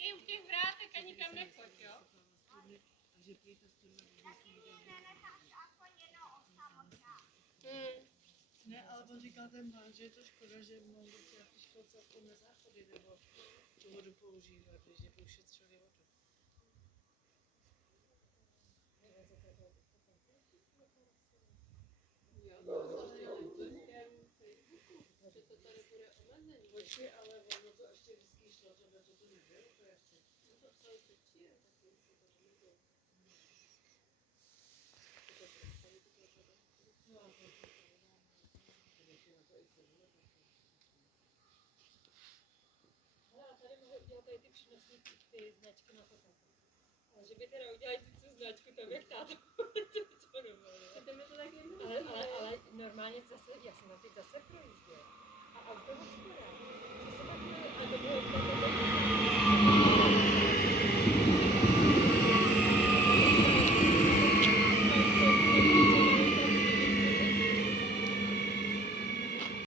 Počkej u těch vrátek a nikam nechoď, jo? Ne, ale on říkal ten pán, že je to škoda, že mám docela ty školce aspoň na záchody, nebo tu vodu používat, že by ušetřili vodu. Počkej, ale ono to ještě vždycky šlo, tohle to nebylo, to ještě. No to psali Peči, a taky si to nebylo. No, to je a tady mohli udělat tady ty přínosní ty značky na fotáku. Ale že by teda udělali tu značku, to bych táto. To nebylo. Ale normálně zase, já jsem tam teď zase projížděla. A auto hospoda. A to bylo